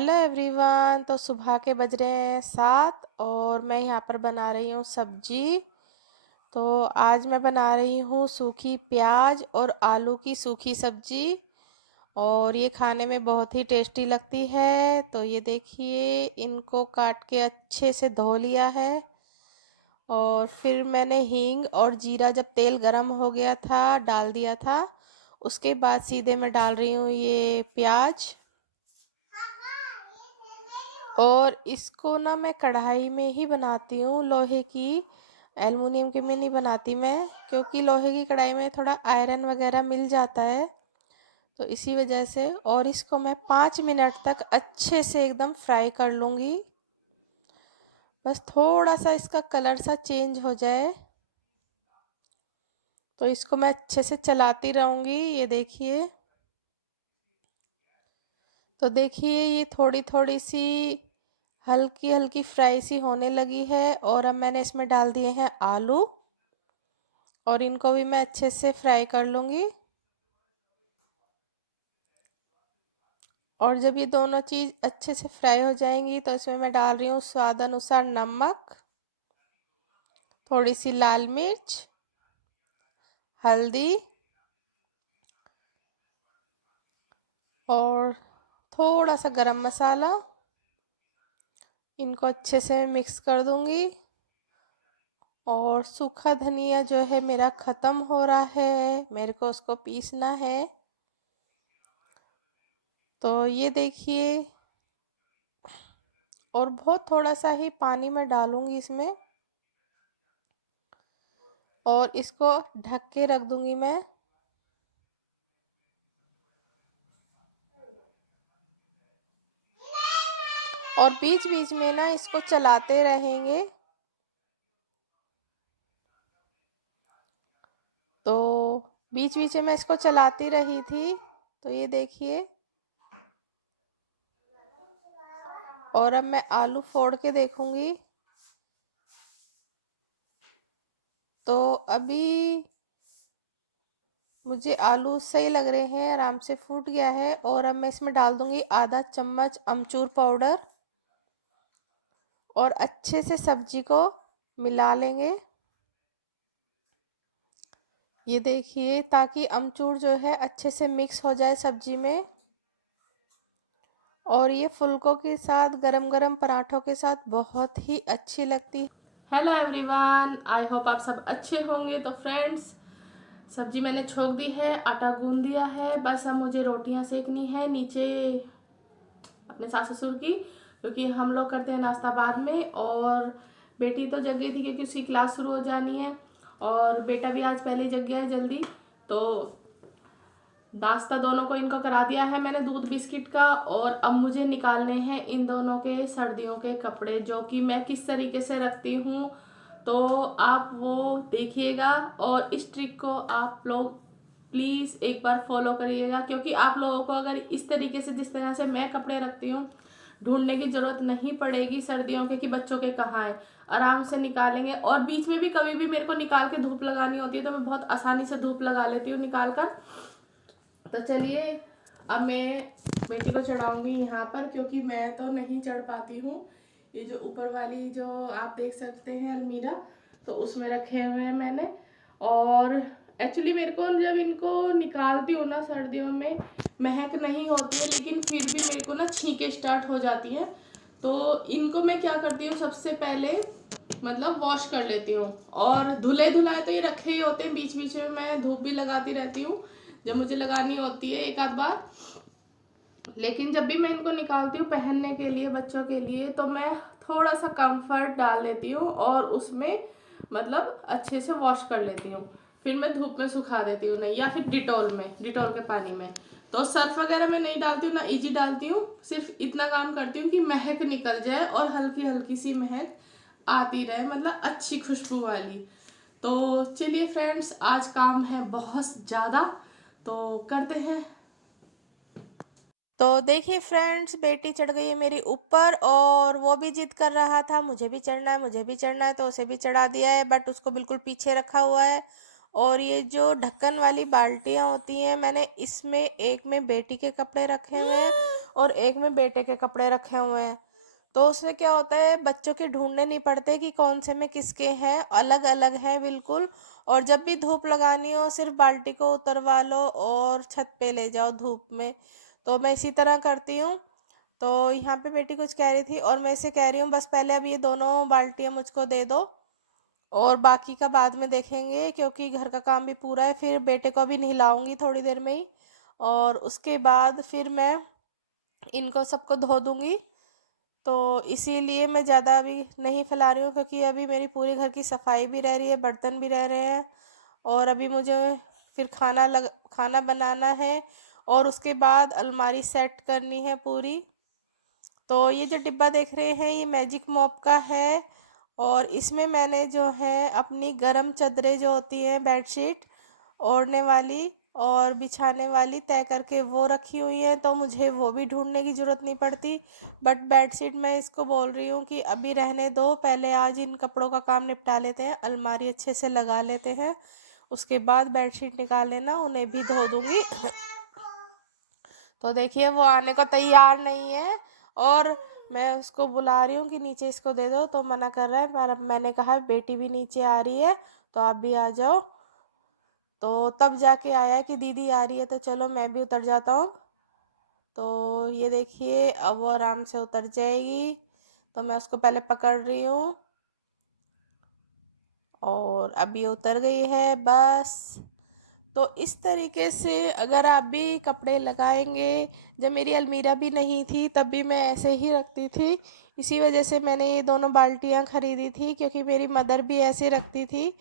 Hello everyone. तो सुबह के बज रहे हैं 7 और मैं यहाँ पर बना रही हूँ सब्जी। तो आज मैं बना रही हूँ सूखी प्याज और आलू की सूखी सब्जी और ये खाने में बहुत ही टेस्टी लगती है। तो ये देखिए, इनको काट के अच्छे से धो लिया है और फिर मैंने हींग और जीरा जब तेल गरम हो गया था डाल दिया था। उसके बाद सीधे मैं डाल रही हूँ ये प्याज और इसको ना मैं कढ़ाई में ही बनाती हूँ, लोहे की। एल्युमिनियम की में नहीं बनाती मैं, क्योंकि लोहे की कढ़ाई में थोड़ा आयरन वगैरह मिल जाता है, तो इसी वजह से। और इसको मैं 5 मिनट तक अच्छे से एकदम फ्राई कर लूँगी, बस थोड़ा सा इसका कलर सा चेंज हो जाए। तो इसको मैं अच्छे से चलाती रहूँगी। ये देखिए, तो देखिए ये थोड़ी थोड़ी सी हल्की हल्की फ्राई सी होने लगी है और अब मैंने इसमें डाल दिए हैं आलू और इनको भी मैं अच्छे से फ्राई कर लूँगी। और जब ये दोनों चीज़ अच्छे से फ्राई हो जाएंगी तो इसमें मैं डाल रही हूँ स्वाद अनुसार नमक, थोड़ी सी लाल मिर्च, हल्दी और थोड़ा सा गरम मसाला। इनको अच्छे से मिक्स कर दूंगी। और सूखा धनिया जो है मेरा ख़त्म हो रहा है, मेरे को उसको पीसना है। तो ये देखिए, और बहुत थोड़ा सा ही पानी मैं डालूंगी इसमें और इसको ढक के रख दूंगी मैं। और बीच बीच में ना इसको चलाते रहेंगे। तो बीच बीच में मैं इसको चलाती रही थी। तो ये देखिए, और अब मैं आलू फोड़ के देखूंगी। तो अभी मुझे आलू सही लग रहे हैं, आराम से फूट गया है। और अब मैं इसमें डाल दूंगी आधा चम्मच अमचूर पाउडर और अच्छे से सब्जी को मिला लेंगे। ये देखिए, ताकि अमचूर जो है अच्छे से मिक्स हो जाए सब्जी में। और ये फुल्कों के साथ, गरम गरम पराठों के साथ बहुत ही अच्छी लगती है। हेलो एवरीवन, आई होप आप सब अच्छे होंगे। तो फ्रेंड्स, सब्जी मैंने छोक दी है, आटा गूंद दिया है, बस अब मुझे रोटियां सेकनी है नीचे अपने सास ससुर की, क्योंकि हम लोग करते हैं नाश्ता बाद में। और बेटी तो जग गई थी क्योंकि उसकी क्लास शुरू हो जानी है और बेटा भी आज पहले जग गया है जल्दी। तो नाश्ता दोनों को इनको करा दिया है मैंने दूध बिस्किट का। और अब मुझे निकालने हैं इन दोनों के सर्दियों के कपड़े, जो कि मैं किस तरीके से रखती हूँ, तो आप वो देखिएगा। और इस ट्रिक को आप लोग प्लीज़ एक बार फॉलो करिएगा, क्योंकि आप लोगों को अगर इस तरीके से, जिस तरह से मैं कपड़े रखती हूँ, ढूंढने की ज़रूरत नहीं पड़ेगी सर्दियों के कि बच्चों के कहाँ है। आराम से निकालेंगे। और बीच में भी कभी भी मेरे को निकाल के धूप लगानी होती है तो मैं बहुत आसानी से धूप लगा लेती हूँ निकाल कर। तो चलिए, अब मैं बेटी को चढ़ाऊंगी यहाँ पर, क्योंकि मैं तो नहीं चढ़ पाती हूँ। ये जो ऊपर वाली जो आप देख सकते हैं अलमीरा, तो उसमें रखे हुए हैं मैंने। और एक्चुअली मेरे को जब इनको निकालती हूँ ना सर्दियों में, महक नहीं होती है, लेकिन फिर भी मेरे को ना छींके स्टार्ट हो जाती हैं। तो इनको मैं क्या करती हूँ, सबसे पहले मतलब वॉश कर लेती हूँ। और धुले धुलाए तो ये रखे ही होते हैं, बीच बीच में मैं धूप भी लगाती रहती हूँ जब मुझे लगानी होती है एक आध बार। लेकिन जब भी मैं इनको निकालती हूँ पहनने के लिए बच्चों के लिए, तो मैं थोड़ा सा कंफर्ट डाल लेती हूँ और उसमें मतलब अच्छे से वॉश कर लेती हूँ। फिर मैं धूप में सुखा देती हूँ, नहीं या फिर डिटॉल में, डिटॉल के पानी में। तो सर्फ वगैरह में नहीं डालती हूँ, ना इजी डालती हूँ, सिर्फ इतना काम करती हूँ कि महक निकल जाए और हल्की हल्की सी महक आती रहे, मतलब अच्छी खुशबू वाली। तो चलिए फ्रेंड्स, आज काम है बहुत ज़्यादा, तो करते हैं। तो देखिए फ्रेंड्स, बेटी चढ़ गई है मेरी ऊपर और वो भी जिद कर रहा था मुझे भी चढ़ना है, मुझे भी चढ़ना है, तो उसे भी चढ़ा दिया है, बट उसको बिल्कुल पीछे रखा हुआ है। और ये जो ढक्कन वाली बाल्टियाँ होती हैं, मैंने इसमें एक में बेटी के कपड़े रखे हुए हैं और एक में बेटे के कपड़े रखे हुए हैं। तो उसमें क्या होता है, बच्चों के ढूंढने नहीं पड़ते कि कौन से में किसके हैं, अलग अलग हैं बिल्कुल। और जब भी धूप लगानी हो सिर्फ बाल्टी को उतरवा लो और छत पे ले जाओ धूप में। तो मैं इसी तरह करती हूँ। तो यहाँ पे बेटी कुछ कह रही थी और मैं इसे कह रही हूँ बस पहले अब ये दोनों बाल्टियाँ मुझको दे दो और बाकी का बाद में देखेंगे, क्योंकि घर का काम भी पूरा है। फिर बेटे को भी नहलाऊंगी थोड़ी देर में ही, और उसके बाद फिर मैं इनको सबको धो दूंगी। तो इसीलिए मैं ज़्यादा अभी नहीं फैला रही हूँ, क्योंकि अभी मेरी पूरी घर की सफाई भी रह रही है, बर्तन भी रह रहे हैं, और अभी मुझे फिर खाना बनाना है, और उसके बाद अलमारी सेट करनी है पूरी। तो ये जो डिब्बा देख रहे हैं ये मैजिक मॉप का है, और इसमें मैंने जो है अपनी गरम चादरें जो होती हैं बेडशीट ओढ़ने वाली और बिछाने वाली तय करके वो रखी हुई है, तो मुझे वो भी ढूंढने की ज़रूरत नहीं पड़ती। बट बेडशीट मैं इसको बोल रही हूँ कि अभी रहने दो, पहले आज इन कपड़ों का काम निपटा लेते हैं, अलमारी अच्छे से लगा लेते हैं, उसके बाद बेडशीट निकाल लेना, उन्हें भी धो दूंगी। तो देखिए वो आने को तैयार नहीं है, और मैं उसको बुला रही हूँ कि नीचे इसको दे दो, तो मना कर रहा है। पर अब मैंने कहा बेटी भी नीचे आ रही है तो आप भी आ जाओ। तो तब जाके आया कि दीदी आ रही है तो चलो मैं भी उतर जाता हूँ। तो ये देखिए अब वो आराम से उतर जाएगी, तो मैं उसको पहले पकड़ रही हूँ, और अभी उतर गई है बस। तो इस तरीके से अगर आप भी कपड़े लगाएंगे, जब मेरी अलमीरा भी नहीं थी तब भी मैं ऐसे ही रखती थी। इसी वजह से मैंने ये दोनों बाल्टियाँ खरीदी थी, क्योंकि मेरी मदर भी ऐसे रखती थी।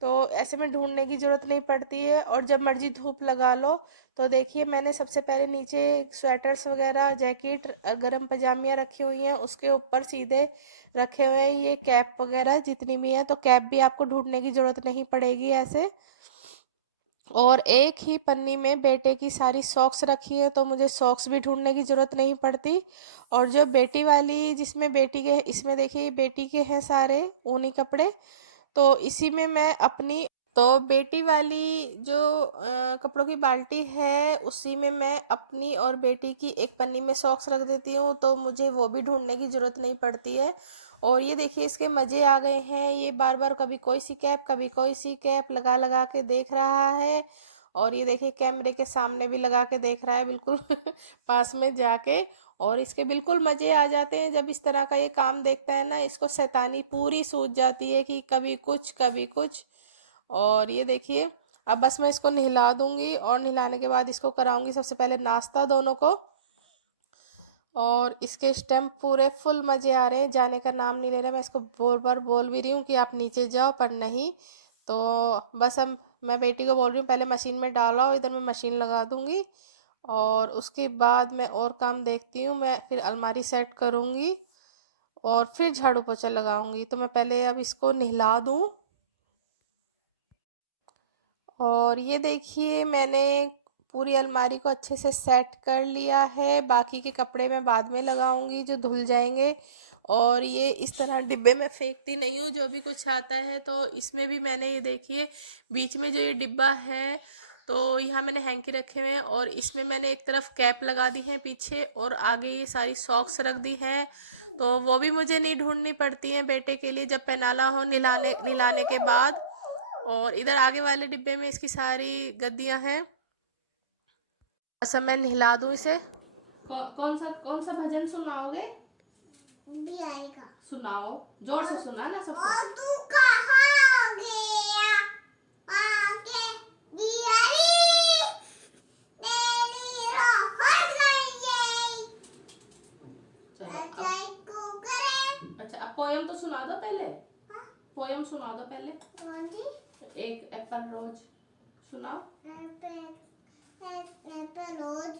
तो ऐसे में ढूंढने की ज़रूरत नहीं पड़ती है, और जब मर्जी धूप लगा लो। तो देखिए मैंने सबसे पहले नीचे स्वेटर्स वगैरह जैकेट गर्म पजामियाँ रखी हुई हैं, उसके ऊपर सीधे रखे हुए हैं ये कैप वगैरह जितनी भी हैं। तो कैप भी आपको ढूंढने की ज़रूरत नहीं पड़ेगी ऐसे। और एक ही पन्नी में बेटे की सारी सॉक्स रखी है, तो मुझे सॉक्स भी ढूंढने की ज़रूरत नहीं पड़ती। और जो बेटी वाली जिसमें बेटी के, इसमें देखिए बेटी के हैं सारे ऊनी कपड़े, तो इसी में मैं अपनी, तो बेटी वाली जो कपड़ों की बाल्टी है उसी में मैं अपनी और बेटी की एक पन्नी में सॉक्स रख देती हूँ, तो मुझे वो भी ढूंढने की ज़रूरत नहीं पड़ती है। और ये देखिए इसके मज़े आ गए हैं, ये बार बार कभी कोई सी कैप कभी कोई सी कैप लगा लगा के देख रहा है। और ये देखिए कैमरे के सामने भी लगा के देख रहा है बिल्कुल पास में जाके। और इसके बिल्कुल मज़े आ जाते हैं जब इस तरह का ये काम देखता है ना, इसको शैतानी पूरी सूझ जाती है कि कभी कुछ कभी कुछ। और ये देखिए अब बस मैं इसको नहला दूंगी, और नहलाने के बाद इसको कराऊंगी सबसे पहले नाश्ता दोनों को। और इसके स्टेम पूरे फुल मज़े आ रहे हैं, जाने का नाम नहीं ले रहे। मैं इसको बार बार बोल भी रही हूँ कि आप नीचे जाओ, पर नहीं। तो बस अब मैं बेटी को बोल रही हूँ पहले मशीन में डालो, इधर मैं मशीन लगा दूंगी, और उसके बाद मैं और काम देखती हूँ। मैं फिर अलमारी सेट करूँगी और फिर झाड़ू पोछा लगाऊंगी। तो मैं पहले अब इसको नहला दूँ। और ये देखिए मैंने पूरी अलमारी को अच्छे से सेट कर लिया है, बाकी के कपड़े मैं बाद में लगाऊंगी जो धुल जाएंगे। और ये इस तरह डिब्बे में फेंकती नहीं हूँ जो भी कुछ आता है। तो इसमें भी मैंने ये देखिए बीच में जो ये डिब्बा है, तो यहाँ मैंने हैंकी रखे हुए हैं, और इसमें मैंने एक तरफ कैप लगा दी है पीछे, और आगे ये सारी सॉक्स रख दी हैं। तो वो भी मुझे नहीं ढूंढनी पड़ती हैं बेटे के लिए जब पहनाना हो नहलाने नहलाने के बाद। और इधर आगे वाले डिब्बे में इसकी सारी गद्दियां हैं। अच्छा मैं नहला दूं इसे। कौन सा भजन सुनाओगे? भी आएगा, सुनाओ, जोर से सुना ना सबको। और तू कहाँ गया आके बिहारी, तेरी राहत नहीं। चलो अच्छा अब पोयम तो सुना दो पहले। हाँ? पोयम सुना दो पहले। कौन सी? एक एप्पल रोज सुनाओ। एप्पल रोज।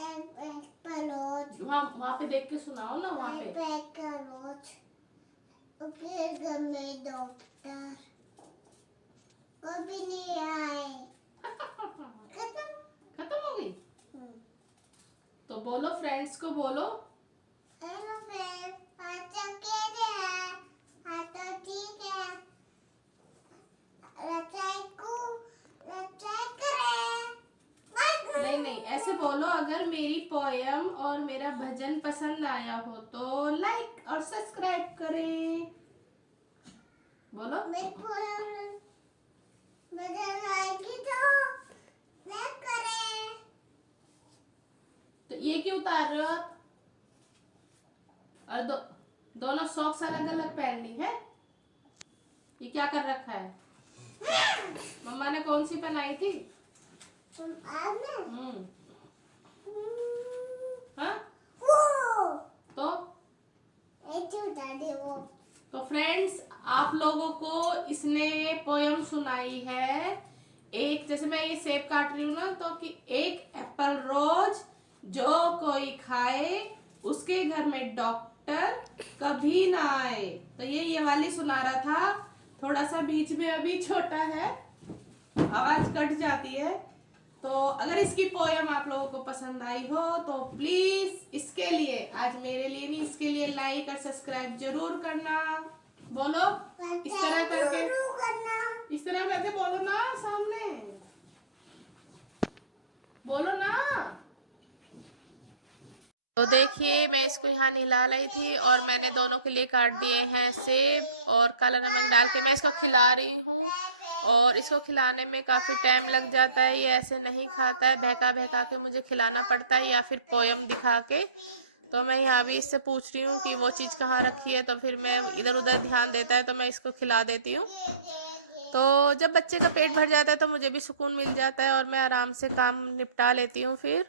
एप्पल रोज वहाँ पे देख के सुनाओ ना, वहाँ पे। एप्पल रोज फिर में डॉक्टर कभी नहीं आए। खत्म खत्म हो गई। तो बोलो फ्रेंड्स को बोलो। हेलो फ्रेंड, अच्छा कैसे हैं? हाँ तो ठीक है। रचाई करें। नहीं नहीं ऐसे बोलो अगर मेरी पोयम और मेरा भजन पसंद आया हो तो लाइक और सब्सक्राइब करें। बोलो तो ये क्यों उतार रहे हो आप? और दोनों सॉक्स अलग अलग पहन ली है। ये क्या कर रखा है? मम्मा ने कौन सी पहनाई थी? हाँ? तो फ्रेंड्स आप लोगों को इसने पोयम सुनाई है। एक जैसे मैं ये सेब काट रही हूँ ना, तो कि एक एप्पल रोज जो कोई खाए उसके घर में डॉक्टर कभी ना आए। तो ये वाली सुना रहा था। थोड़ा सा बीच में अभी छोटा है, आवाज कट जाती है। तो अगर इसकी पोयम आप लोगों को पसंद आई हो तो प्लीज इसके लिए, आज मेरे लिए नहीं, इसके लिए लाइक और सब्सक्राइब जरूर करना। बोलो इस तरह करके, इस तरह करके बोलो ना, सामने बोलो ना। तो देखिए मैं इसको यहाँ हिला रही थी और मैंने दोनों के लिए काट दिए हैं सेब, और काला नमक डाल के मैं इसको खिला रही हूँ। और इसको खिलाने में काफ़ी टाइम लग जाता है, ये ऐसे नहीं खाता है, बहका बहका के मुझे खिलाना पड़ता है या फिर पोयम दिखा के। तो मैं यहाँ भी इससे पूछ रही हूँ कि वो चीज़ कहाँ रखी है, तो फिर मैं इधर उधर ध्यान देता है तो मैं इसको खिला देती हूँ। तो जब बच्चे का पेट भर जाता है तो मुझे भी सुकून मिल जाता है और मैं आराम से काम निपटा लेती हूँ फिर।